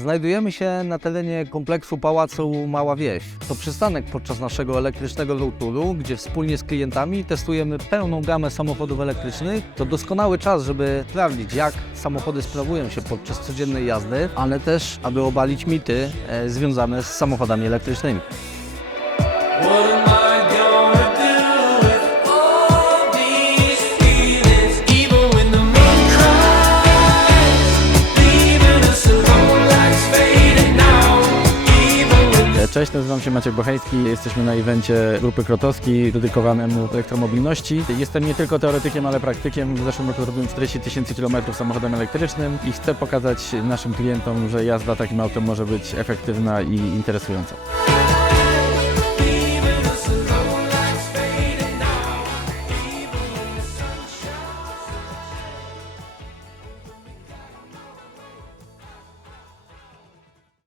Znajdujemy się na terenie kompleksu Pałacu Mała Wieś. To przystanek podczas naszego elektrycznego road gdzie wspólnie z klientami testujemy pełną gamę samochodów elektrycznych. To doskonały czas, żeby sprawdzić, jak samochody sprawują się podczas codziennej jazdy, ale też, aby obalić mity e, związane z samochodami elektrycznymi. Cześć, nazywam się Maciek Bocheński. Jesteśmy na evencie Grupy Krotowski dedykowanemu elektromobilności. Jestem nie tylko teoretykiem, ale praktykiem. W zeszłym roku zrobiłem 40 tysięcy kilometrów samochodem elektrycznym i chcę pokazać naszym klientom, że jazda takim autem może być efektywna i interesująca.